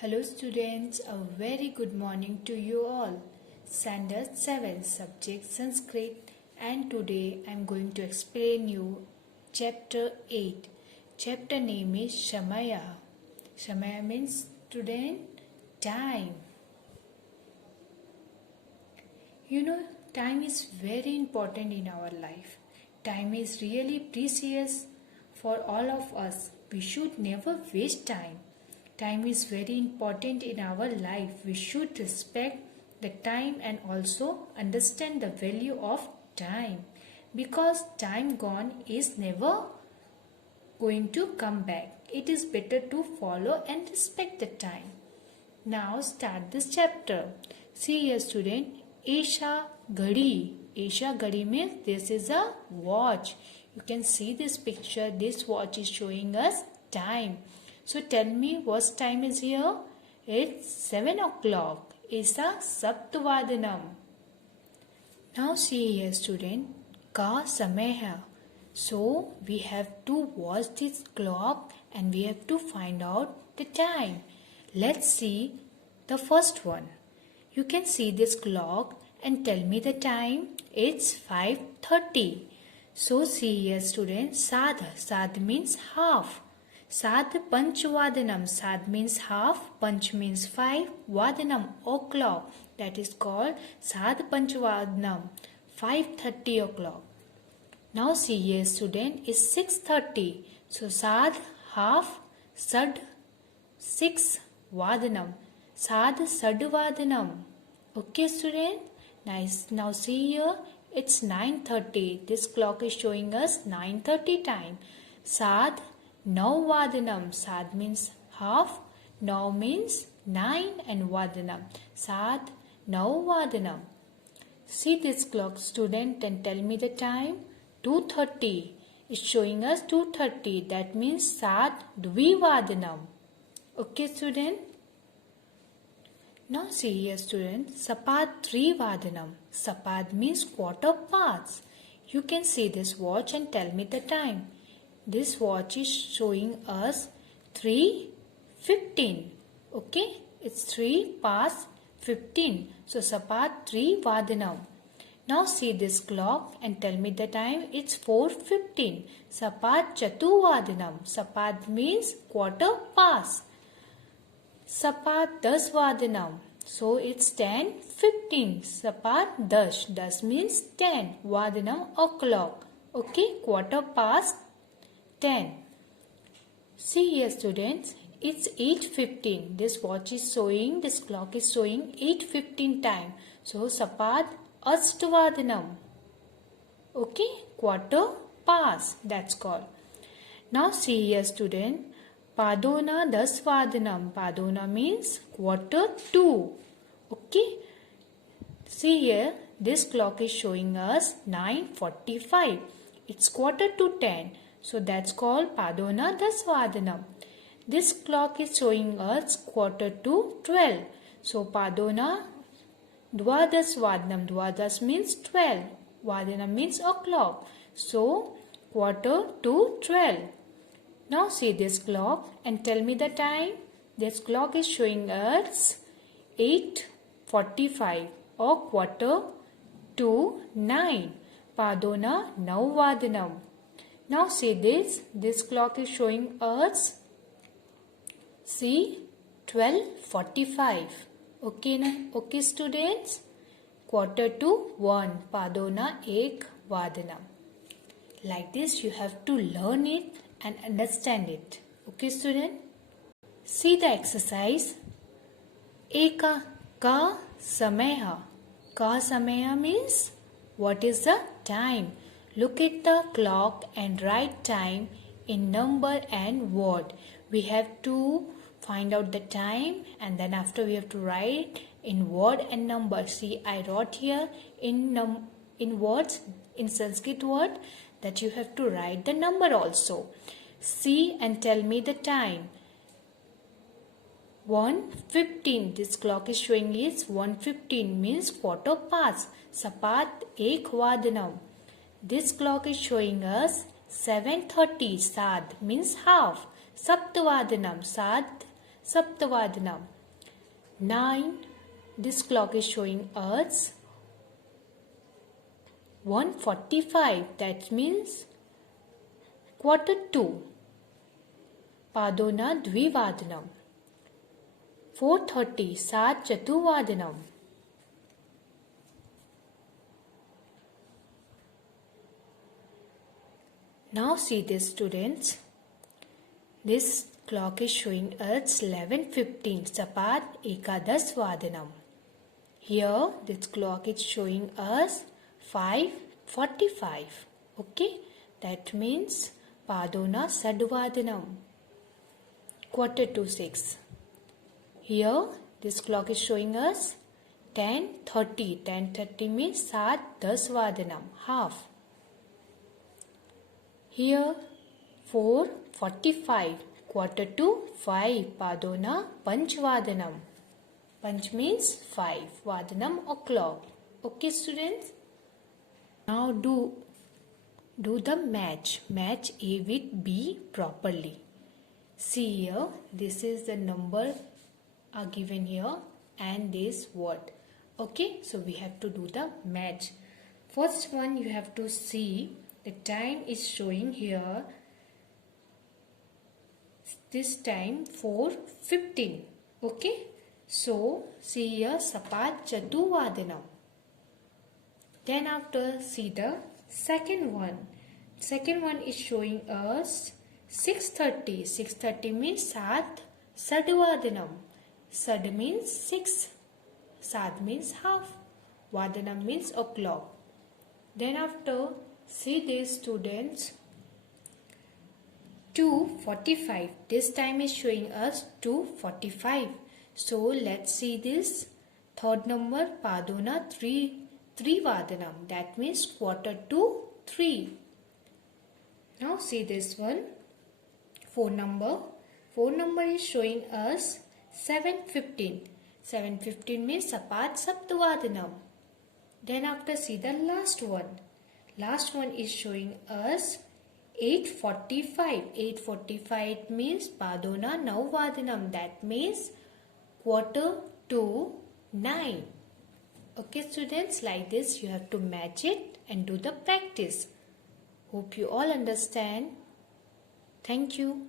Hello students, a very good morning to you all. Standard 7 subject Sanskrit, and today I am going to explain you chapter 8. Chapter name is Shamaya. Shamaya means student time. You know, time is very important in our life. Time is really precious for all of us. We should never waste time. Time is very important in our life. We should respect the time and also understand the value of time, because time gone is never going to come back. It is better to follow and respect the time. Now start this chapter. See here student, Esha Ghadi. Esha Ghadi means this is a watch. You can see this picture. This watch is showing us time. So tell me what time is here? It's 7 o'clock. Esa Saptvadanam. Now see here student, Ka Samay hai. So we have to watch this clock and we have to find out the time. Let's see the first one. You can see this clock and tell me the time. It's 5:30. So see here student, Sad. Sad means half. Sad Panchvadanam. Sad means half. Panch means 5. Vadanam, o'clock. That is called Sad Panchvadanam. 5:30 o'clock. Now see here student, is 6:30. So Sad half, Sad 6, Vadanam. Sad Sadvadanam. Okay student. Nice. Now see here, it's 9:30. This clock is showing us 9:30 time. Sad Now Vadanam. Sad means half. Now means 9 and Vadanam. Sad Now Vadanam. See this clock student and tell me the time. 2:30. It's showing us 2:30. That means Sad Dvivadanam. Okay student. Now see here student. Sapad Trivadanam. Sapad means quarter past. You can see this watch and tell me the time. This watch is showing us 3:15. Okay, it's 3 past 15. So Sapat 3 Vadanam. Now see this clock and tell me the time. It's 4:15. Sapat Chatu Vadanam. Sapat means quarter past. Sapat 10 Vadanam. So it's 10:15. Sapat 10. 10 means 10. Vadanam o'clock. Okay, quarter past 10. See here students, it's 8:15. This watch is showing, this clock is showing 8:15 time. So Sapad Ashtvadanam. Okay, quarter past, that's called. Now see here student, Padona Dasvadanam. Padona means quarter to. Okay, see here, this clock is showing us 9:45. It's quarter to 10. So that's called Padona Dasvadanam. This clock is showing us quarter to 12. So Padona Dvadasvadanam. Dvadas means 12. Vadanam means o'clock. So quarter to 12. Now see this clock and tell me the time. This clock is showing us 8:45 or quarter to 9. Padona Nauvadanam. Now see this clock is showing us, see, 12:45. Okay, okay students, quarter to 1, Padona Ek Vadanam. Like this you have to learn it and understand it. Okay student. See the exercise. Eka Ka Samaya. Ka Samaya means what is the time. Look at the clock and write time in number and word. We have to find out the time and then after we have to write in word and number. See, I wrote here in words, in Sanskrit word, that you have to write the number also. See and tell me the time. 1:15. This clock is showing is 1:15 means quarter past. Sapat Ek Vadanam. This clock is showing us 7:30. Sad means half. Saptvadanam. Sad Saptavadanam. 9. This clock is showing us 1:45. That means quarter to. Padona Dvivadanam. 4:30. Sat Chatuvadanam. Now see this, students. This clock is showing us 11:15. Sapat Ekadas Vadanam. Here this clock is showing us 5:45. Okay, that means Padona Sadvadanam. Quarter to 6. Here this clock is showing us 10:30. 10:30 means Sat Das Vadanam. Half. Here 4:45. Quarter to 5. Padona Panchvadanam. Panch means 5. Vadanam o'clock. Okay, students. Now do the match. Match A with B properly. See here. This is the number are given here and this word. Okay. So we have to do the match. First one, you have to see the time is showing here. This time 4:15. Okay. So see here Sapat Chatuvadanam. Then after see the second one. Second one is showing us 6:30. 6:30 means Sat Sadvadanam. Sad means 6. Sad means half. Vadanam means o'clock. Then after see these, students. 2:45. This time is showing us 2:45. So let's see this. Third number Padona 3 Vadanam. That means quarter to 3. Now see this one. 4 number. 4 number is showing us 7:15. 7:15 means Sapat Saptavadanam. Then after see the last one. Last one is showing us 8:45. 8:45 means Padona Nauvadanam. That means quarter to 9. Okay, students, like this you have to match it and do the practice. Hope you all understand. Thank you.